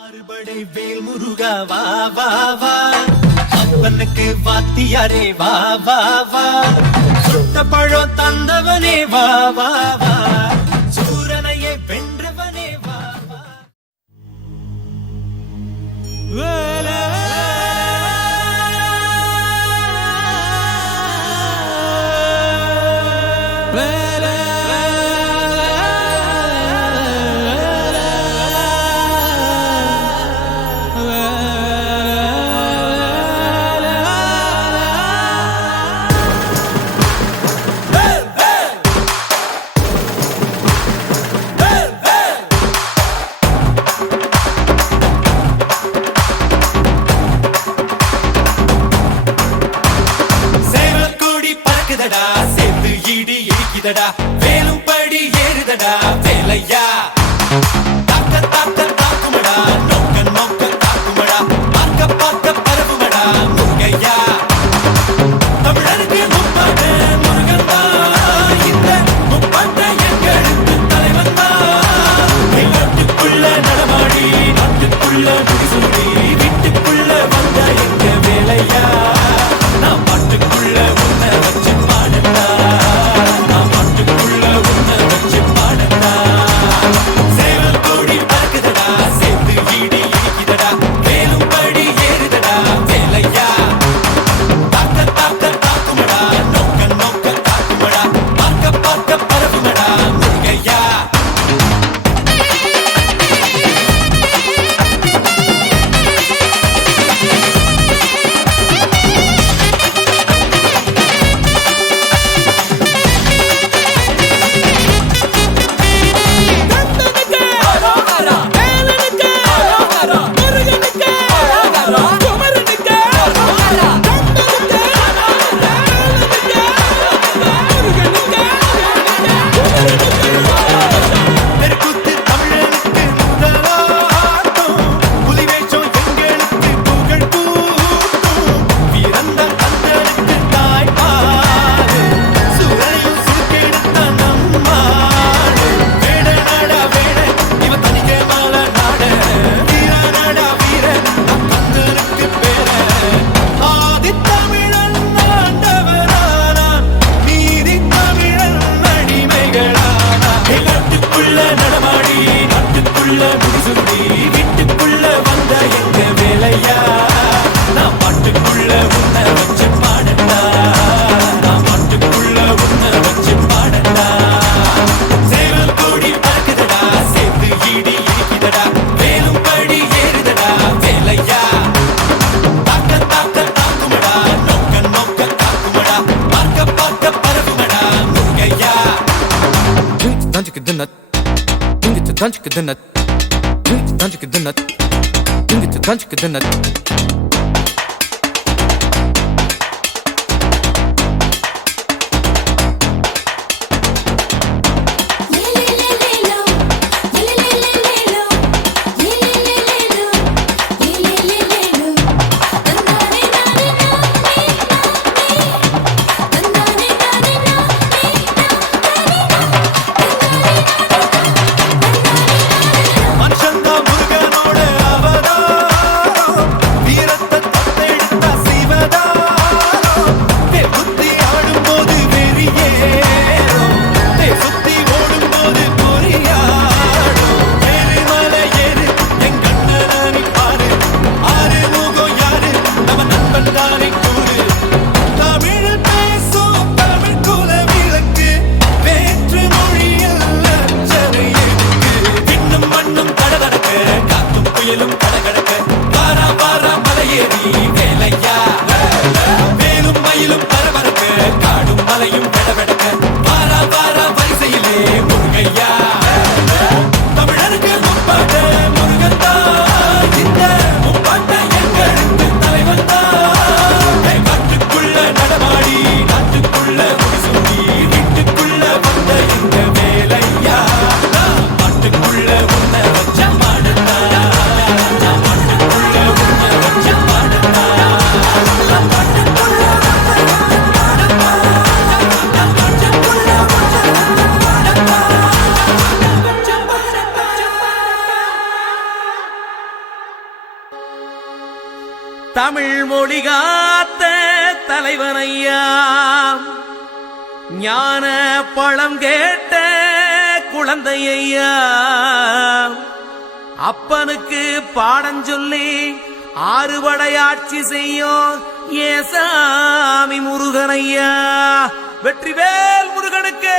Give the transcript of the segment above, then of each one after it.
ஆறுபடை வேல் முருகா வா வா வா, அப்பனுக்கு வாத்தியாரே வா வா வா, சுட்ட பழம் தந்தவனே வா வா வா, சூரனையே வென்றவனே வா வா. சேர்த்து இடி இடிக்குதடா, வேலும் படி ஏறுதடா வேலையா, தாக்க தாக்க தாக்குமடா, நோக்க நோக்க தாக்குமடா, பார்க்க பார்க்க பரவுமடா முருகையா. தமிழருக்கு முப்பாட்ட முருகன் தான், இந்த முப்பாட்ட எங்களுக்கு தலைவன் தான். நாட்டுக்குள்ள நடமாடி நாட்டுக்குள்ள முடிசூடி வீட்டுக்குள்ள வந்த எங்க வேலையா, நான் பாட்டுக்குள்ள உன்னை வச்சு பாடட்டா, நான் பாட்டுக்குள்ள உன்னை வச்சு பாடட்டா. சேவல் கோடி பறக்குதடா, சேர்த்து ஈடி இடிக்குதடா, வேலும் படி ஏறுதடா வேலையா, தாக்க தாக்க தாக்குமடா, நோக்க நோக்க தாக்குமடா, பார்க்க பார்க்க பரவுமடா முருகையா. வீட்டுக்குள்ள வந்த எங்க வேலையா, நான் பாட்டுக்குள்ள உன்னை வச்சு பாடட்டா, நான் பாட்டுக்குள்ள உன்னை வச்சு பாடட்டா. சேவல் கோடி பறக்குதடா, சேர்த்து ஈடி இடிக்குதடா, வேலும் படி ஏறுதடா வேலையா, தாக்க தாக்க தாக்குமடா, நோக்க நோக்க தாக்குமடா, பார்க்க பார்க்க பரவுமடா முருகையா. Don't you nut? Don't you nut? Don't you nut? Don't you nut? மனுஷன்தான் முருகனோட அவதாரம், வீர தமிழ் மொழி காத்த தலைவனையா, ஞான பழம் கேட்ட குழந்தையா, அப்பனுக்கு பாடம் சொல்லி ஆறுபடையாட்சி செய்யும் ஏசாமி முருகனையா. வெற்றிவேல் முருகனுக்கு.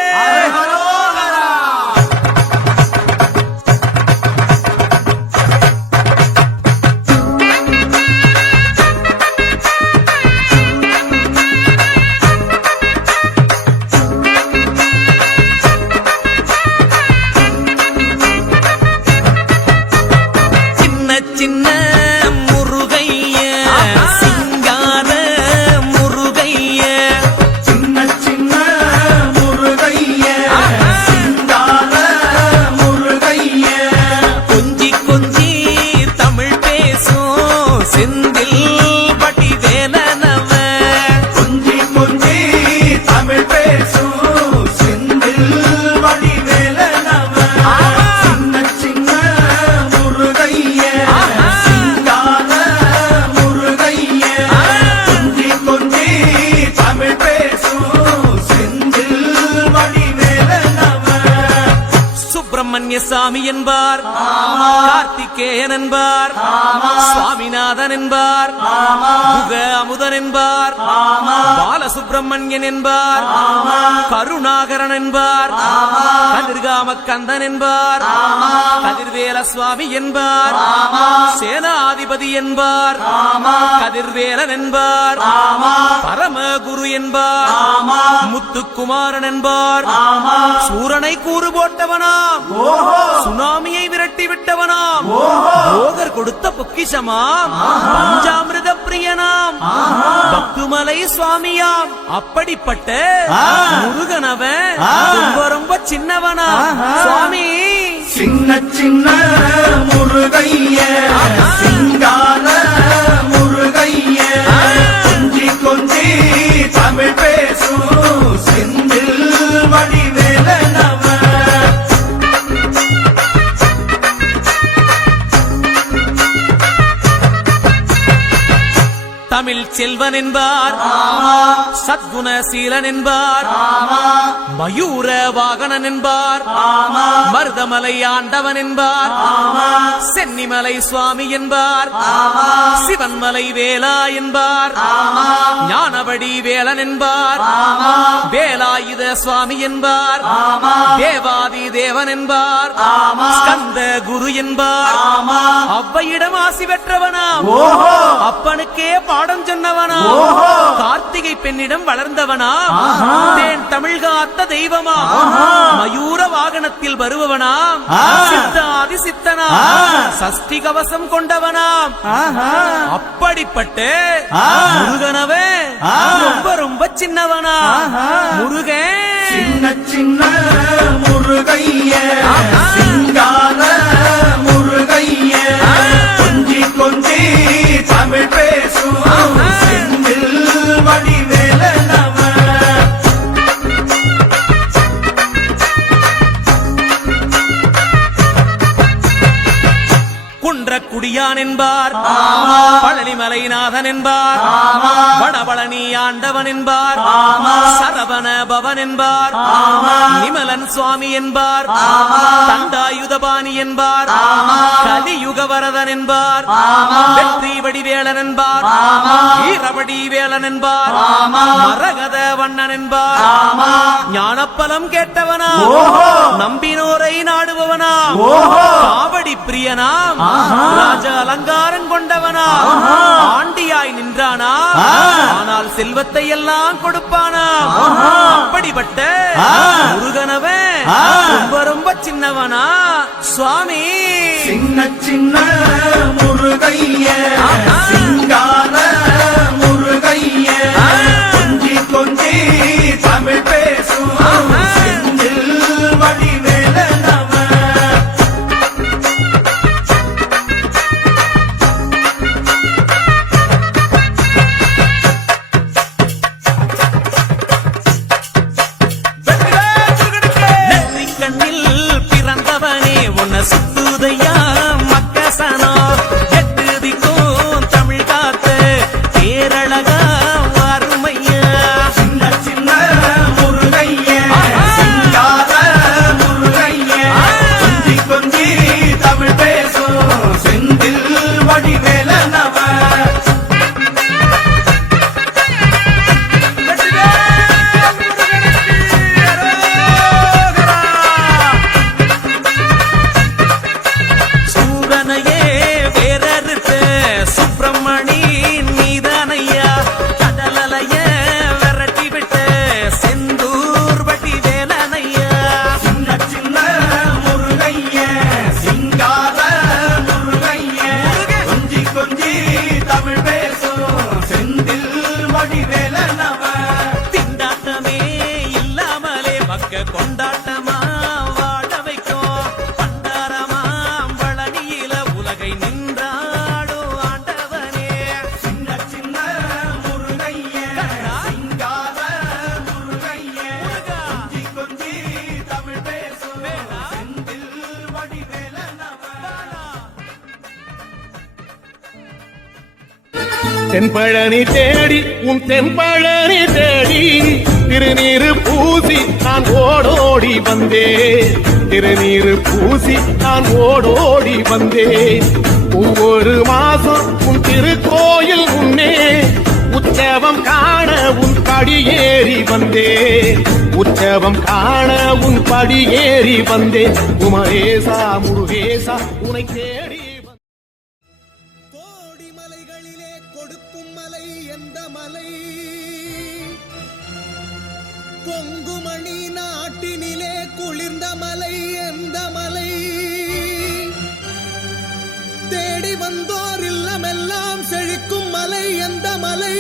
சின்ன முருகைய சிங்கார முருகைய, சின்ன சின்ன முருகைய சிங்கார முருகைய, கொஞ்சி கொஞ்சி தமிழ் பேசும் செந்தில் பட்டி வேலனவ, கொஞ்சி கொஞ்சி தமிழ் பேசும் செந்தில் வடிவேலனவ, சின்ன சின்ன முருகைய சிங்கார முருகைய, கொஞ்சி கொஞ்சி தமிழ் பேசும் செந்தில் வடிவேலனவ. சுப்பிரமணிய சாமி என்பார், கார்த்திகேயன் என்பார், சுவாமிநாதன் என்பார், முக அமுதன் என்பார், பாலசுப்பிரமணியன் என்பார், கருணாகரன் என்பார், கதிர்காம கந்தன் என்பார், கதிர்வேல சுவாமி என்பார், சேனாதிபதி என்பார், கதிர்வேலன் என்பார், பரமகுரு என்பார், முத்துக்குமாரன் என்பார், சூரனை கூறு போட்டவனாம், சுனாமியை விரட்டி விட்டவனாம், போகர் கொடுத்த பொக்கிஷமாம், பஞ்சாமிர்த பிரியனாம், பத்துமலை சுவாமியாம். அப்படிப்பட்ட முருகனவன் ரொம்ப ரொம்ப சின்னவனா சுவாமி. சின்ன சின்ன முருகைய சிங்கார முருகைய, கொஞ்சி கொஞ்சி தமிழ் பேசும் செந்தில் வடிவேலனவ. தமிழ் செல்வன் என்பார், சத்குணசீலன் என்பார், மயூர வாகனன் என்பார், மருதமலை ஆண்டவன் என்பார், சென்னிமலை சுவாமி என்பார், சிவன்மலை வேலா என்பார், ஞானவடி வேலன் என்பார், வேலாயுத சுவாமி என்பார், தேவாதி தேவன் என்பார், ஸ்கந்த குரு என்பார், அவ்வையிடம் ஆசி பெற்றவனாம், அப்பனுக்கே பாடம் சொன்னவனா, கார்த்திகை பெண்ணிடம் வளர்ந்தவனா, தேன் தமிழ் காத்த தெய்வமா, மயூர வாகனத்தில் வருபவனாம், சித்தாதி சித்தனா, சஷ்டி கவசம் கொண்டவனாம். அப்படிப்பட்ட முருகனவே ரொம்ப ரொம்ப சின்னவனா முருகன். சின்ன சின்ன முருகைய சிங்கார முருகைய, கொஞ்சி கொஞ்சி தமிழ் பேசும் செந்தில் வடிவேலனவ. குன்றக்குடியான் என்பார், பழனிமலைநாதன் என்பார், வடபழனி ஆண்டவன் என்பார், சரவண பவன் என்பார், நிமலன் சுவாமி என்பார், தண்டாயுதபாணி என்பார், கலியுக வரதன் என்பார், வெற்றி வடிவேலன் என்பார், வீரவடி வேலன் என்பார், மரகத வண்ணன் என்பார், ஞானப்பலம் கேட்டவனா, நம்பினோரை நாடுபவனா, காவடி பிரியனாம், ராஜ அலங்காரம் கொண்டவனா, ஆண்டியாய் நின்றானா, ஆனால் செல்வத்தை எல்லாம் கொடுப்பானா. அப்படிப்பட்ட முருகனவன் ரொம்ப ரொம்ப சின்னவனா சுவாமி. சின்ன சின்ன முருகைய சிங்கார முருகைய, கொஞ்சி கொஞ்சி தமிழ் பேசும் செந்தில் வடிவேலனவ. சுத்துதையா மக்கசனோ, எட்டு திக்கும் தமிழ் காத்து தென்பழனி தேடி உன் தென்பழனி தேடி திருநீரு பூசி நான் ஓடோடி வந்தேன். திருநீரு பூசி நான் ஓடோடி வந்தேன். ஒவ்வொரு மாசம் உன் திருக்கோயில் முன்னே உற்சவம் காண உன் படியேறி வந்தேன். உற்சவம் காண உன் படியேறி வந்தேன். குமரேசா முருகேசா உனை தேடி கோடி மலைகளிலே கொடுக்கும் மலை எந்த மலை? கொங்குமணி நாட்டினிலே குளிர்ந்த மலை எந்த மலை? தேடி வந்தோர் இல்லமெல்லாம் செழிக்கும் மலை எந்த மலை?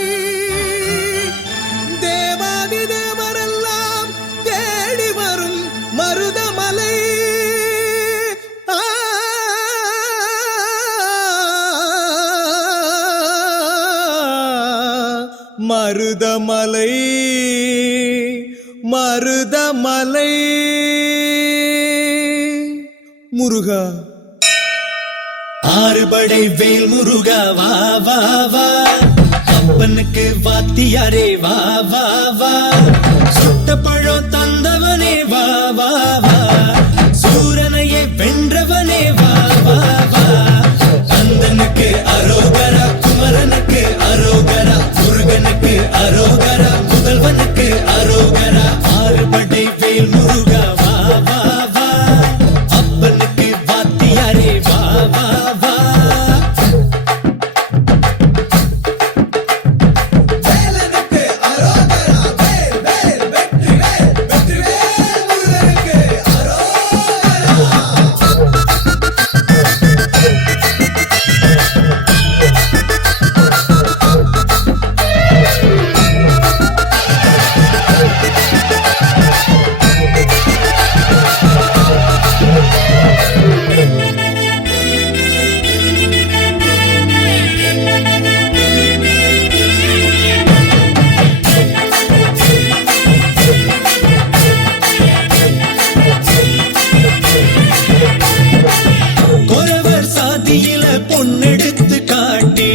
தேவாதி தேவரெல்லாம் தேடி வரும் மருதமலை. மருதமலை மருதமலை முருகா. ஆறுபடை வேல் முருகா வா வா வா, அப்பனுக்கு வாத்தியாரே வா வா வா, சுட்ட பழம் தந்தவனே வா வா வா, சூரனையே வென்றவனே வா வா வா, கந்தனுக்கு அரோகரா, குமரனுக்கு அரோகரா, முருகனுக்கு அரோகரா, முதல்வனுக்கு அரோகரா. ஆறுபடை வேல் முருகா வா வா வா, அப்பனுக்கு வாத்தியாரே வா வா வா. கொரவர் சாதியில பொன்னெடுத்து காட்டி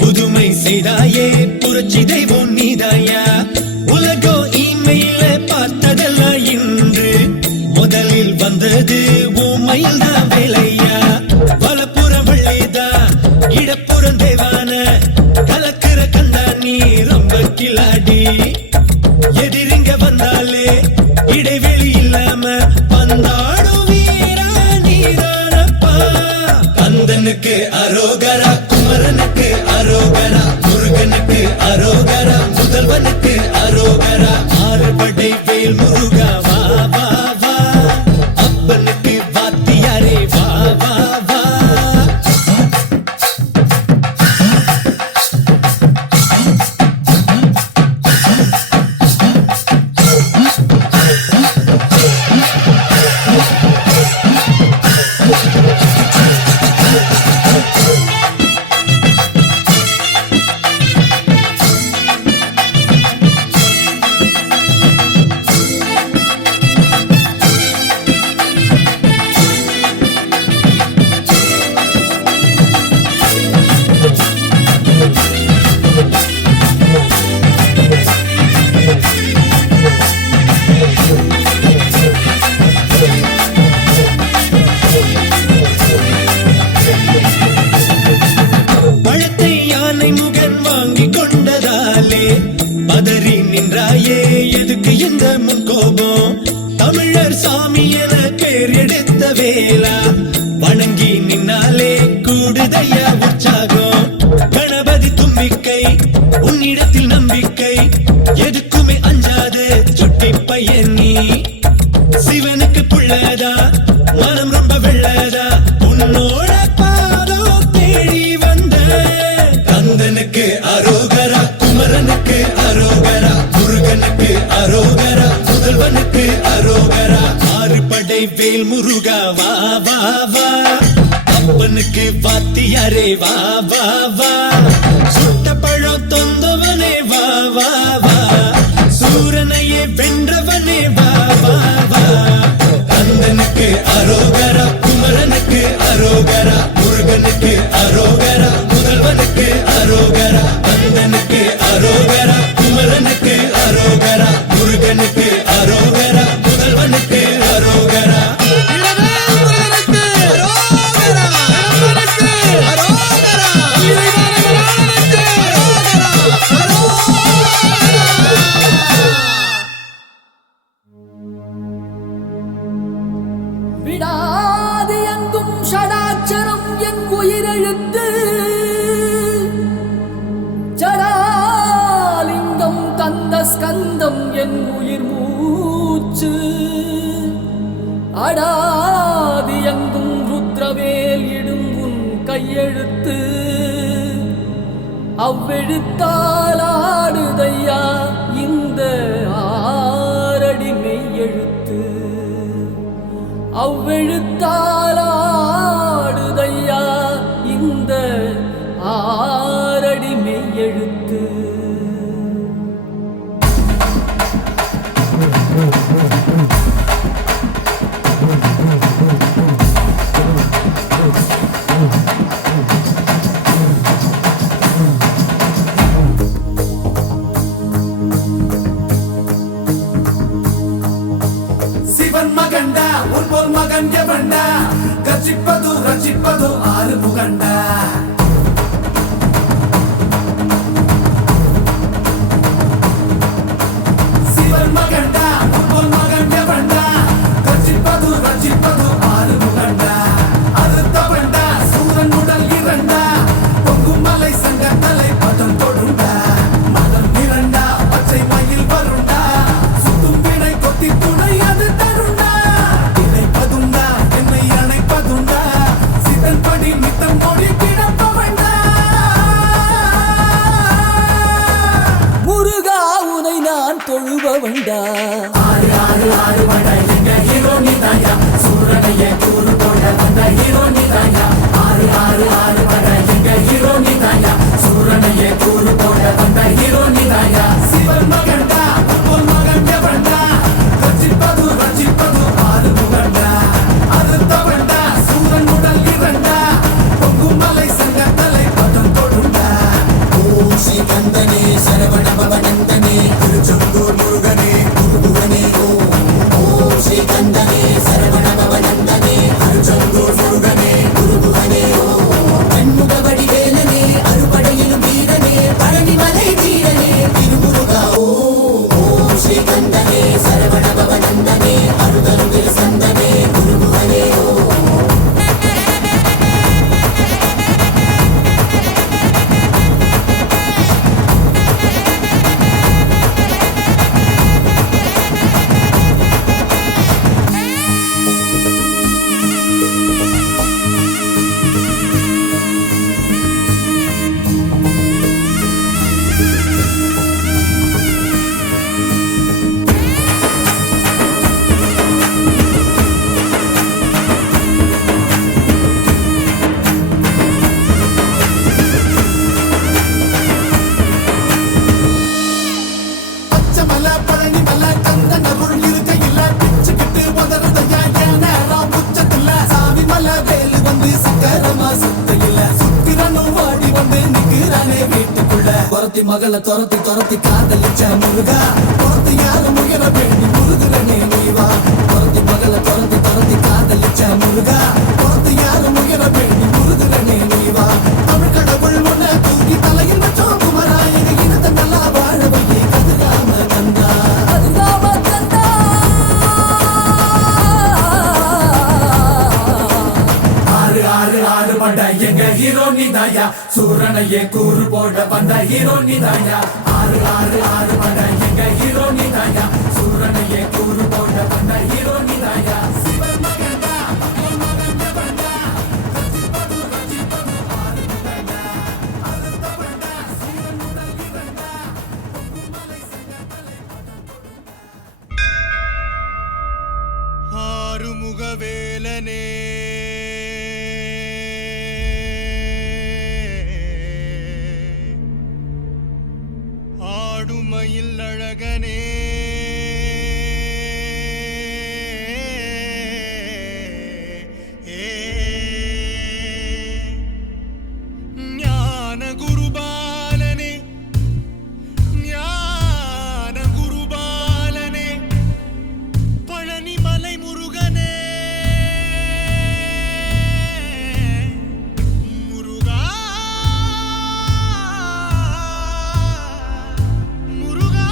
புதுமை செய்தாயே, புரட்சி தெய்வம் நீதாயா. உலகோ இமையில பார்த்ததெல்லாம் இன்று முதலில் வந்தது உமையில் தான் வேலையா. வலப்புறம் வள்ளிதா, இடப்புறம் தேவான, கலக்கிற கண்டா நீ ரொம்ப கிளாடி. எதிரிங்க வந்தாலே இடைவெளி இல்லாம வந்தாடும் வீரா நீதானப்பா. கந்தனுக்கு அரோகரா, குமரனுக்கு அரோகரா, முருகனுக்கு அரோகரா, முதல்வனுக்கு அரோகரா. ஆறுபடை வேல் முருகா வா வா வா, அப்பனுக்கு வாத்தியாரே வா வா வா. பழத்தை யானை முகன் வாங்கி கொண்டதாலே பதறி நின்றாயே, எதுக்கு இந்த முன்கோபம்? தமிழர் சாமி என பேர் எடுத்த வேளா, வணங்கி நின்னாலே கூடுதையா உற்சாகம். கணபதி தும்பிக்கை, உன்னிடத்தில் நம்பிக்கை, எதுக்குமே அஞ்சாது சுட்டி பையன் நீ. சிவனுக்கு புள்ளதா, மனம் ரொம்ப வெள்ளதா, உன்னோட பாதம் தேடி வந்த. கந்தனுக்கு அரோகரா, குமரனுக்கு அரோகரா, முருகனுக்கு அரோகரா, முதல்வனுக்கு அரோகரா. ஆறுபடை வேல் முருகா வா வா வா, அப்பனுக்கு வாத்தியாரே வா வா வா, சுட்ட பழம் தொந்தவனே வா வா வா, சூரனையே வென்றவனே வா வா வா. கந்தனுக்கு அரோகரா, குமரனுக்கு அரோகரா, முருகனுக்கு அரோகரா, முதல்வனுக்கு அரோகரா. உயிரெழுத்து ஜடாலிங்கம் தந்த ஸ்கந்தம் என் உயிர் மூச்சு அடாதி எங்கும் ருத்ரவேல் இடும் உன் கையெழுத்து அவ்வெழுத்தால் ஆடுதையா இந்த ஆரடி மெய்யெழுத்து அவ்வெழுத்தால் ஆடுதையா இந்த ஆரடி மெய்யெழுத்து சிவன் மகண்டா உன் போல் மகன் எவண்டா கர்ஜிப்பது ரட்சிப்பது ஆறு முகண்டா சிவன் மகண்டா உன் போல் மகன் எவண்டா கர்ஜிப்பது ரட்சிப்பது ஆறு முகண்டா அறுத்தவண்டா சூரன் உடல் இரண்டா பொங்கும் மலை சங்க தலை பதம் தொடுண்டா மதம் இரண்டா பச்சை மயில் வருண்டா சுத்தும் வினை கொத்தி துணை அது தருண்டா இணைப்பதுண்டா என்னை அணைப்பதுண்டா சிதன் படி நித்தம் மொழி கிடப்பவண்டா முருகா உனை நான் தொழுபவண்டா ஆறு ஆறு ஆறு வட எங்க ஹீரோ நீதாயா சூரனையே கூறு போட வந்த ஹீரோ நீதாயா ஆறு ஆறு ஆறு வட எங்க ஹீரோ நீதாயா சூரனையே கூறு போட வந்த ஹீரோ நீதாயா சிவன் மகண்டா உன் மகன் எவண்டா கர்ஜிப்பது ரட்சிப்பது ஆறு முகண்டா அறுத்தவண்டா சூரன் உடல் இரண்டா பொங்கும் மலை சங்க தலை பதம் தொடுண்டா ஓம் ஸ்ரீ கந்தனே சரவண பவநந்தனே திருச்செந்தூர் முருகனே குருகுகனே ஓம் ஸ்ரீ கந்தனே சரவண பவநந்தனே திருச்செந்தூர் முருகனே குருகுகனே கண்முக வடிவேலனே அறுபடையிலும் வீரனே பழனிமலை வீரனே திருமுருகா ஓம் ஸ்ரீ கந்தனே சரவண பவநந்தனே அருதருகில் சந்தனே குருகுகனே பச்சமல பழனிமல கந்தன் அருள் இருக்கையில பிச்சுக்கிட்டு உதறதையா ஏன் நேரம் உச்சத்துல சாமி மல வேலு வந்து சக்கரமா சுத்தையில சுத்திரனும் வாடி வந்து நிக்கிறானே வீட்டுக்குள்ள துரத்தி மகளை துரத்தி துரத்தி காதலிச்ச முருகா துரத்தி யாரும் முயல வேண்டி முருகுறனே நீவா துரத்தி மகளை துரத்தி துரத்தி காதலிச்ச முருகா துரத்தி யாரும் முயல வேண்டி முருகுறனே நீவா தமிழ் கடவுள் உன்னை தூக்கி தலையில் வச்சோம் குமரா எங்க இனத்தை நல்லா வாழ வையே கதிராம கந்தா அதுதாவா கந்தா ஆறு ஆறு ஆறு பண்ட எங்க ஹீரோ நீதாயா சூரனையே கூறு போட வந்த ஹீரோ நீதாயா ஆறு ஆறு ஆறு பண்ட எங்க ஹீரோ நீதாயா சூரனையே கூறு போட வந்த ஹீரோ நீதாயா சிவன் மகண்டா உன் மகன் எவண்டா கர்ஜிப்பது ரட்சிப்பது ஆறு முகண்டா அறுத்தவண்டா சூரன் உடல் இரண்டா பொங்கும் மலை சங்க தலை பதம் தொடுண்டா ஆறுமுகவேலனே ஆடுமயில் அழகனே ஞான குருபாலனே ஞான குருபாலனே பழனிமலை முருகனே முருகா முருகா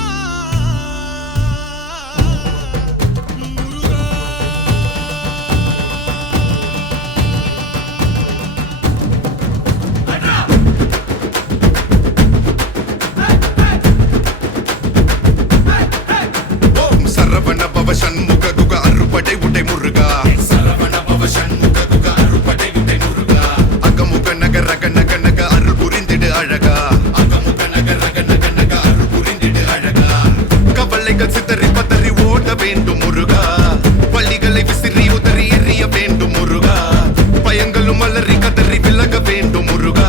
அலறி கதறி விலக வேண்டும் முருகா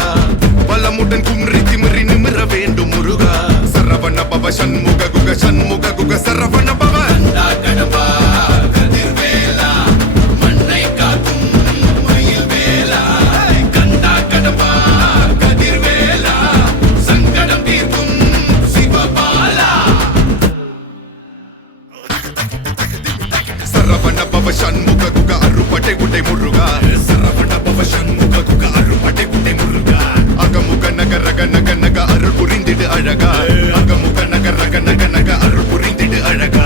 பலமுடன் கும்ரி திமிரி நிமிர வேண்டும் முருகா சரவண பவ சண்முக குக சண்முக குக சரவண பவ கடம்பா கதிர்வேலா மண்ணை காக்கும் மயில் வேலா கண்டா கடம்பா கதிர்வேலா சங்கடம் தீர்க்கும் சிவபாலா சரவண பவ சண்முக குக அருப்பட்டை குட்டை முருகா சரவண பவ சண்முக குக அருப்பட்டை குட்டை முருகா அகமுக நகரக நக நக அருள் புரிந்திடு அழகா அகமுக நகரக நக நக அருள் புரிந்திடு அழகா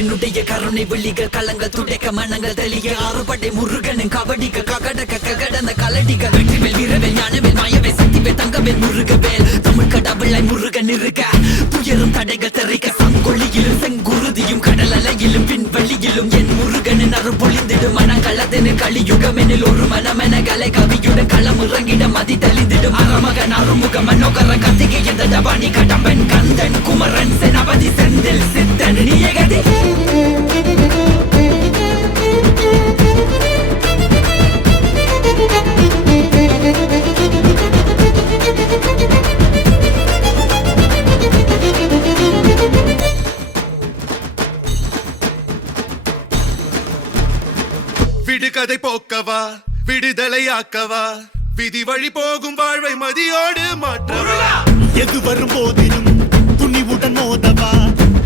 என்னுடைய கருணை வெள்ளிகள் கலங்கள் துடைக்க மனங்கள் தெளிய ஆறுபடை முருகனின் கபடிக்க ககடக்க ககடந்த கலடிகள் வெற்றிவேல் வீரவேல் ஞானவேல் மாயவேல் சக்திவேல் தங்கவேல் முருகவேல் தமிழ் கடவுளாய் முருகன் இருக்க துயரும் தடைகள் தெரிக்க சங்கொழியிலும் செங்குருதியும் கடல் அலையிலும் பின்வழியிலும் என் முருகனின் அருள் பொழிந்திடும் மனங்களதென கலியுகமெனில் ஒரு மனமென கலை கவியுடன் களம் இறங்கிட மதி தெளிந்திடும் அறமகன் அருமுக மனோகர கத்திகை எந்த டபானி கடம்பன் கந்தன் குமரன் செனபதி செந்தில் சித்தன் நீயகதி விடுகதை போக்கவா விடுதலையாக்கவா விதி வழி போகும் வாழ்வை மதியோடு மாற்றவா எது வரும் போதிலும் துணிவுடன் மோதவா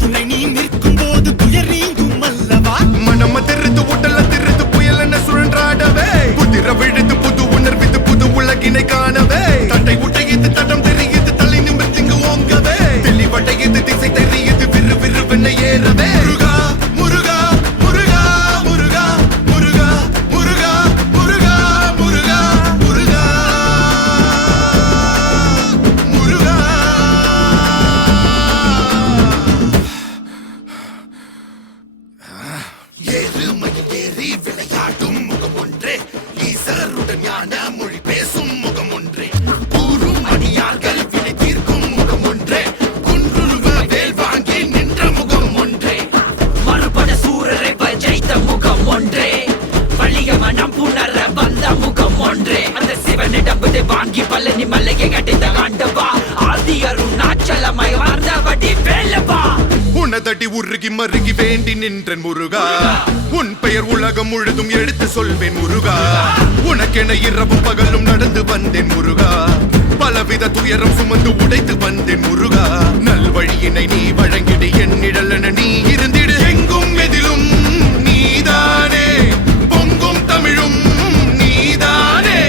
துணை நீ நிற்கும் போது துயர் நீங்கும் அல்லவா மனம திருத்து உடல திருத்து புயல் என்ன சுழன்றாடவே புதிர விழுது புது உணர்விது புது உலகினை காணவே தட்டை உடையது தடம் தெரியுது தலை நிமிர்த்திங்கு ஓங்கவே தெளிவடையது திசை தெரியுது விறு விறுவென ஏறவே முருகா முருகா முருகா முருகா முருகா முருகா முருகா முருகா முருகா முருகா ஏறுமையில் ஏறி விளையாடும் முகம் ஒன்றே ஈசருடன் ஞான மொழி பேசும் முகம் ஒன்றே கூறும் அடியார்கள் வினை தீர்க்கும் முகம் ஒன்றே குன்றுருவ வேல் வாங்கி நின்ற முகம் ஒன்றே மறுபட சூரரை ஜெயித்த முகம் ஒன்றே வலிய மனம் புணர வந்த முகம் ஒன்றே அந்த சிவனிடம் விதை வாங்கி பழனி மலையை கட்டித்த ஆண்டவா ஆதி அருணாச்சலமாய் வாழ்ந்தபடி வேலவா உனதடி உருகி மருகி வேண்டி நின்றன் முருகா உன் பெயர் உலகம் முழுதும் எடுத்து சொல்வேன் முருகா உனக்கென இரவும் பகலும் நடந்து வந்தேன் முருகா பலவித துயரம் சுமந்து உடைத்து வந்தேன் முருகா நல்வழியினை நீ வழங்கிடு என் நிழலென நீ இருந்திடு எங்கும் எதிலும் நீதானே பொங்கும் தமிழும் நீதானே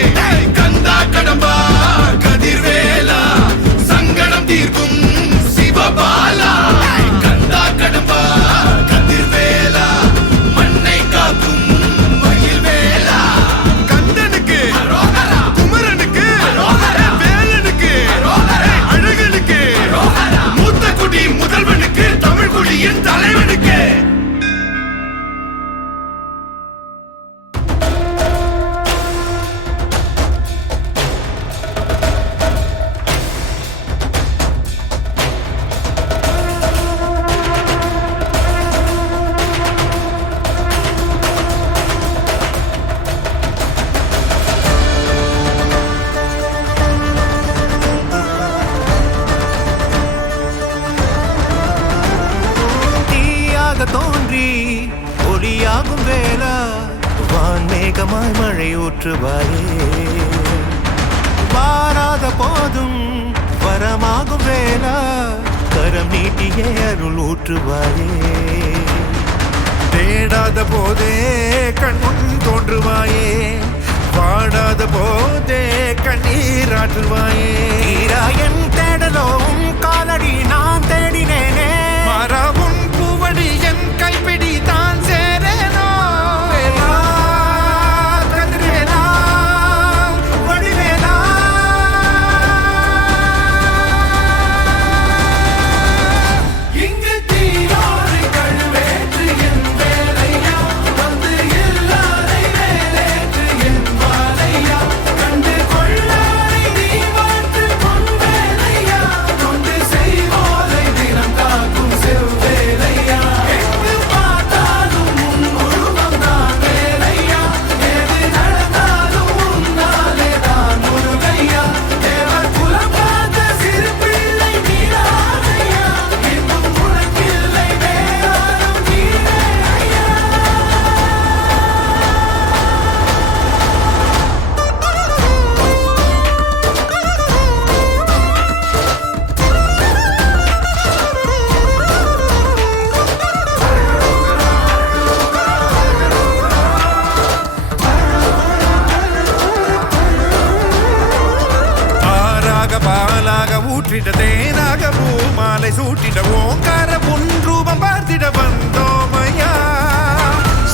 கந்தா கடம்பா கதிர்வேலா சங்கடம் தீர்க்கும் சிவபாலா கந்தா கடம்பா கதிர்வேலா மண்ணை காக்கும் மயில் வேலா கந்தனுக்கு குமரனுக்கு வேலனுக்கு அழகனுக்கு மூத்த குடி முதல்வனுக்கு தமிழ் குடியின் தலைவனுக்கு தீயாக தோன்றி ஒளியாகும் வேளா வான்மேகமாய் மழை ஊற்றுவாயே வாராத போதும் வரமாகும் வேளா கரம் நீட்டியே அருள் ஊற்றுவாயே தேடாத போதே கண்முன் தோன்றுவாயே வாடாத போதே கண்ணீராற்றுவாயே என் தேடலோவும் காலடி நான் தேடினேனே மாறாவும் பூவடி என் கைப்பிடி தான் சேரேனோ வேலா, கதிர்வேலா, வடிவேலா. இங்கு தீயோடு கழுவேற்று என் வேலையா வந்து எல்லாரை மேலேற்று என் வாழையா பாலாக ஊற்றிட தேனாக பூமாலை சூட்டிட ஓங்கார பொன் ரூபம் பார்த்திட வந்தோமையா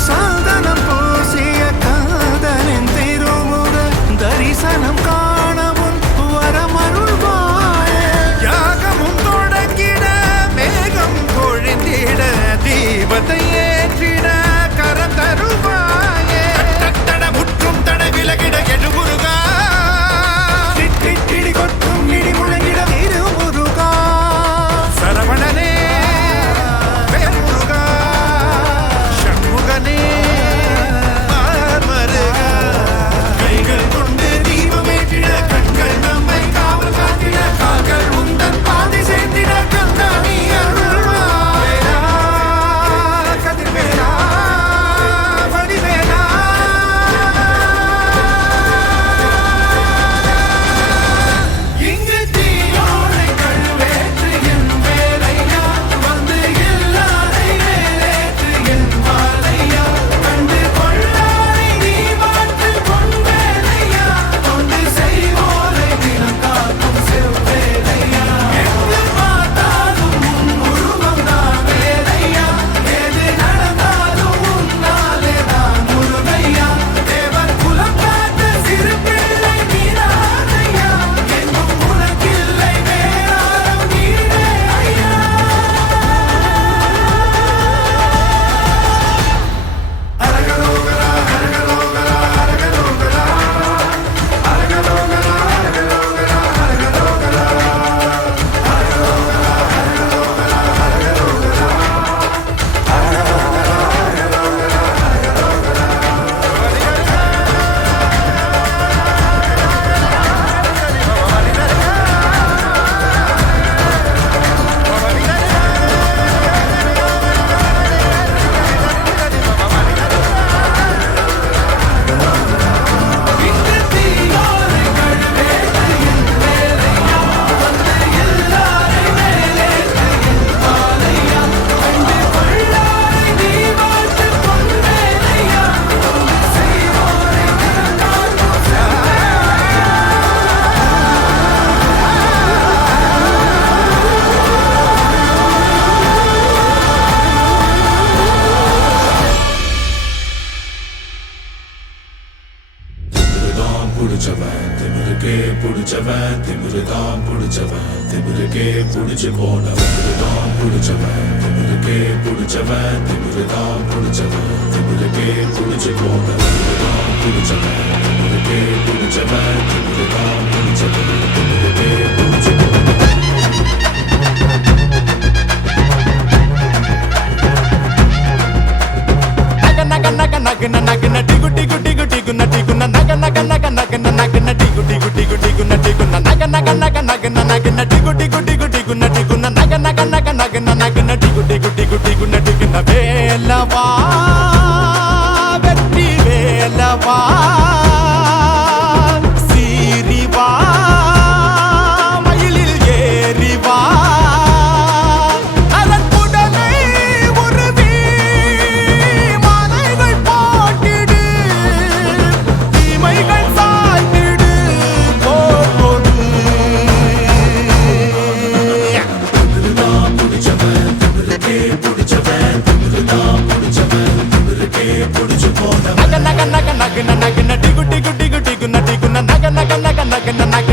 சாதனம் பூசிய காதலின் திருமுக தரிசனம் காணவும் வரமருள்வாயே யாகமும் தொடங்கிட மேகம் பொழிந்திட தீபத்தை ஏற்றிட கரம் தருவாயே தட முற்றும் தட விலகிட எழுமுருகா கிடி கொட்டும் இடி முழங்கிட திருமுருகா சரவணனே வேல்முருகா சண்முகனே ஆர்மருகா கைகள் கொண்டு தீபமேற்றிட கண்கள் நம்மை காவல் காத்திட கால்கள் உந்தன் பாதை சேர்ந்திட கந்தாணி அருள்வாயா கதிர்வேலா வடிவேலா இங்கு தீயோனை கழுவேற்று என் வேலையா வந்து எல்லாரை மேலேற்று என் மாலையா கண்டு கொள்ளாரை நீ மாற்று பொன்வேலையா கொண்டு செய்வோரை தினம் காக்கும் செவ்வேலையா எங்கு பார்த்தாலும் உன் உருவம் தான் வேலையா எது நடந்தாலும் உன்னாலே தான் முருகையா தேவர் குலம் காத்த சிறு பிள்ளை நீராதையா எங்கும் உனக்கில்லை வேறாரும் நீரே ஐயா அரகரோகரா அரகரோகரா அரகரோகரா அரகரோகரா அரகரோகரா அரகரோகரா இங்கு தீயோரை கழுவேற்று என் வேலையா வந்து எல்லாரை மேலேற்று என் மாலையா கண்டு கொள்ளாரை நீ மாற்று பொன்வேலையா கொண்டு செய்வோரை தினம் காக்கும் திமிருதான் புடிச்சவன் திமிருக்கே புடிச்சவன் திமிருதான் புடிச்சவன் திமிருக்கே புடிச்சு போனவன் திமிருதான் புடிச்சவன் திமிருக்கே புடிச்சவன் திமிருதான் புடிச்சவன் திமிருக்கே புடிச்சு போனவன் திமிருதான் புடிச்சவன் திமிருக்கே புடிச்சவன் திமிருதான் புடிச்சவன் திமிருக்கே புடிச்சு போனவன் நக நக நக நக நக டிகு டிகு டிகு டிகு டிகு நக நக நக நக நக டிகு டிகு டிகு டிகு டிகு நக நக நக நக நக டிகு டிகு டிகு டிகு டிகு நக நக நக நக நக டிகு டிகு டிகு டிகு டிகு வேலவா வெற்றி வேலவா சீரிவா மயிலில் ஏறிவா அரண்குடலை உருவி மாலைகள் போட்டிடு தீமைகள் சாய்த்திடு போடு திமிருதான் புடிச்சவன் திமிருக்கே புடிச்சவன் திமிருதான் புடிச்சவன் திமிருக்கே புடிச்சு போனவன் நக நக நக நக நக டிகு டிகு டிகு டிகு டிகு நக நக நக நக நக